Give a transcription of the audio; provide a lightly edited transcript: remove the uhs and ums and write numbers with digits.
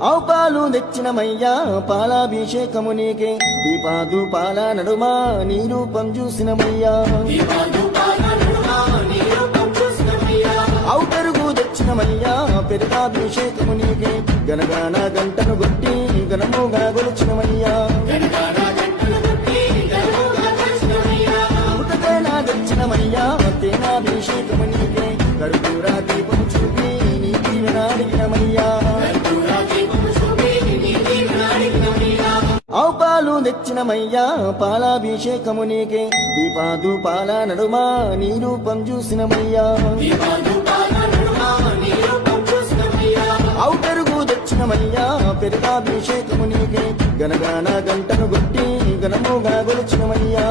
ఆవు పాలు తెచ్చినమయ్యా పాలాభిషేకము నీకే దీపాదు పాల నడుమా నీ రూపం చూసినమయ్యా ఆవు పెరుగు తెచ్చినమయ్యా పెరుగాభిషేకము నీకే గనగాన గంటను కొట్టి గనముగా గొలిచినమయ్యా ఉతకైనా తెచ్చినమయ్యా తేనాభిషేకము నీకే కడుపురా దీపం చూపి నీ దీవెన అడిగినమయ్యా ఆవు పాలు తెచ్చినమయ్యా పాలాభిషేకము నీకే దీపాదు పాల నడుమా నీ రూపం చూసినమయ్యా ఆవు పెరుగు తెచ్చినమయ్యా పెరుగాభిషేకము నీకే గనగాన గంటను కొట్టి గనముగా గొలిచినమయ్యా